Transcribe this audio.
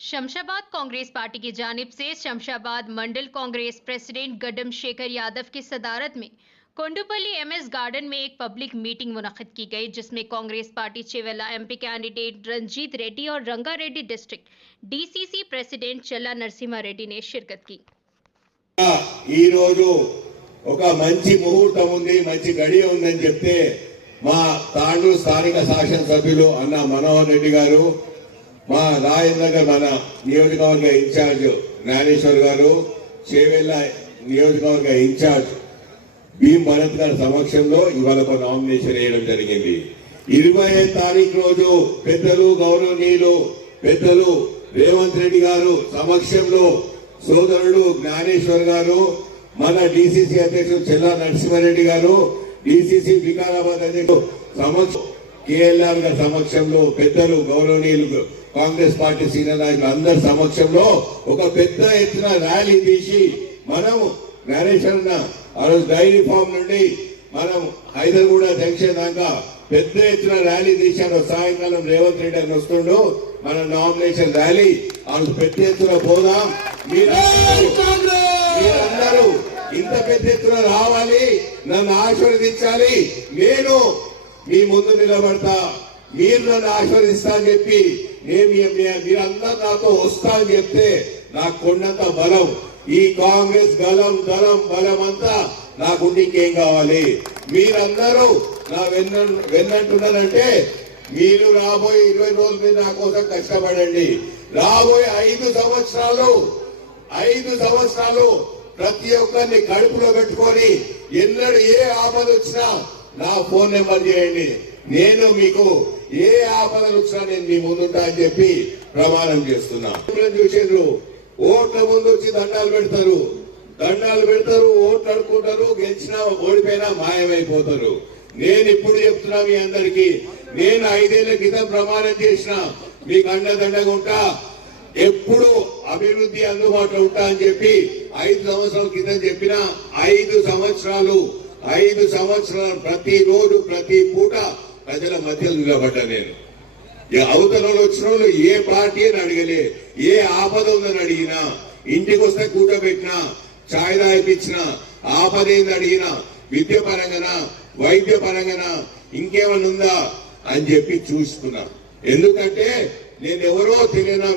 Shamshabad Congress party की जानिब से शमशाबाद मंडल कांग्रेस प्रेसिडेंट गड्डम शेखर यादव की सदारत में कोंडुपल्ली एमएस गार्डन में एक पब्लिक मीटिंग मुनक्किद की गई, जिसमें Congress party Chevella MP candidate Ranjith Reddy और रंगारेड्डी डिस्ट्रिक्ट डीसीसी प्रेसिडेंट चल्ला नरसिम्हा रेड्डी ने शिरकत की। ఈ రోజు ఒక మంచి ముహూర్తం ఉంది, మంచి గడియ ఉందని చెప్తే మా తాండూరు స్థానిక శాసనసభ్యులు అన్న మనోహర్ రెడ్డి గారు, మా రాజేంద్రనగర్ మన నియోజకవర్గ ఇన్ఛార్జ్ జ్ఞానేశ్వర్ గారు, చేవెళ్ళ నియోజకవర్గ ఇన్ఛార్జ్ భీమ్ భరత్ గారి సమక్షంలో ఇవాళ ఒక నామినేషన్ వేయడం జరిగింది. 25వ తారీఖు రోజు పెద్దలు గౌరవనీయులు పెద్దలు రేవంత్ రెడ్డి గారు సమక్షంలో సోదరుడు జ్ఞానేశ్వర్ గారు, మన డిసిసి అధ్యక్షుడు చెల్లా నరసింహారెడ్డి గారు, డిసిసి వికారాబాద్ అధ్యక్షుడు సమక్షం కేఎల్ఆర్ గారి సమక్షంలో పెద్దలు గౌరవనీయులు కాంగ్రెస్ పార్టీ సీనియర్ నాయకులు అందరి సమక్షంలో ఒక పెద్ద ఎత్తున ర్యాలీ తీసి మనం జ్ఞానేశ్వరన్న ఆ రోజు డైరీ ఫామ్ నుండి మనం హైదర్గూడ జంక్షన్ దాకా పెద్ద ఎత్తున ర్యాలీ తీశాడు. సాయంకాలం రేవంత్ రెడ్డి అని వస్తుండు మన నామినేషన్ ర్యాలీ వాళ్ళు పెద్ద ఎత్తున పోదాం. మీరందరూ ఇంత పెద్ద ఎత్తున రావాలి, నన్ను ఆశీర్వదించాలి, నేను మీ ముందు నిలబడతా, మీరు నన్ను ఆశీర్వదిస్తా అని చెప్పి మీరందరూ నాతో వస్తా అని చెప్తే నాకు కొండంత బలం, ఈ కాంగ్రెస్ గలం దళం బలం అంతా నాకుండి ఇంకేం కావాలి. మీరందరూ నా వెన్నంటున్నారంటే మీరు రాబోయే 20 రోజుల మీద నా కోసం కష్టపడండి. రాబోయే 5 సంవత్సరాలు ప్రతి ఒక్కరిని కడుపులో పెట్టుకొని ఎన్నడూ ఏ ఆపద వచ్చినా నా ఫోన్ నెంబర్ చేయండి, నేను మీకు ఏ ఆపదలు వచ్చినా నేను మీ ముందుంటా అని చెప్పి ప్రమాణం చేస్తున్నా. చూసేంద్రు ఓట్ల ముందు వచ్చి దండాలు పెడతారు, ఓట్లు అడుకుంటారు, గెలిచినా ఓడిపోయినా మాయమైపోతారు. నేను ఇప్పుడు చెప్తున్నా మీ అందరికీ, నేను 5 ఏళ్ల క్రితం ప్రమాణం చేసిన మీకు అండదండగా ఉంటా, ఎప్పుడు అభివృద్ధి అందుబాటులో ఉంటా అని చెప్పి 5 సంవత్సరాల క్రితం చెప్పిన 5 సంవత్సరాలు ప్రతి రోజు ప్రతి పూట ప్రజల మధ్యలో నిలబడ్డా. నేను అవతల వచ్చిన వాళ్ళు ఏ పార్టీ అని అడగలే, ఏ ఆపద ఉందని అడిగినా, ఇంటికి వస్తే కూర్చోబెట్టినా, ఛాయ్ తాగిపించిన, ఆపద ఏంది అడిగినా, విద్య పరంగానా వైద్య పరంగానా ఇంకేమన్నా ఉందా అని చెప్పి చూసుకున్నా. ఎందుకంటే నేను ఎవరో తెలియనా